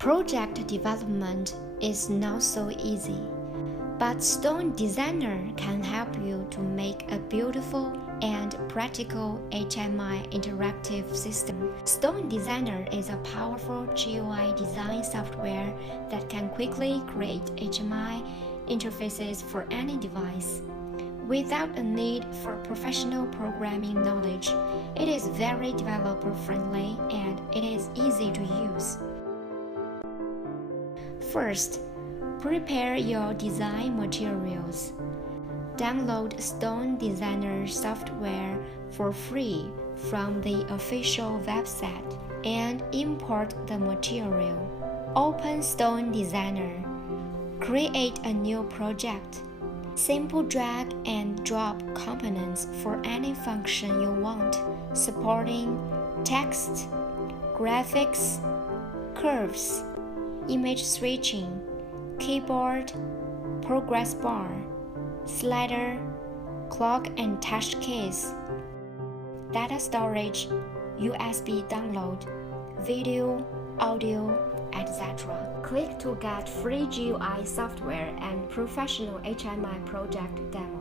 Project development is not so easy, but Stone Designer can help you to make a beautiful and practical HMI interactive system. Stone Designer is a powerful GUI design software that can quickly create HMI interfaces for any device. Without a need for professional programming knowledge, it is very developer-friendly and it is easy to use. First, prepare your design materials. Download Stone Designer software for free from the official website and import the material. Open Stone Designer. Create a new project. Simple drag and drop components for any function you want, supporting text, graphics, curves, image switching, keyboard, progress bar, slider, clock and touch keys, data storage, USB download, video, audio, etc. Click to get free GUI software and professional HMI project demo.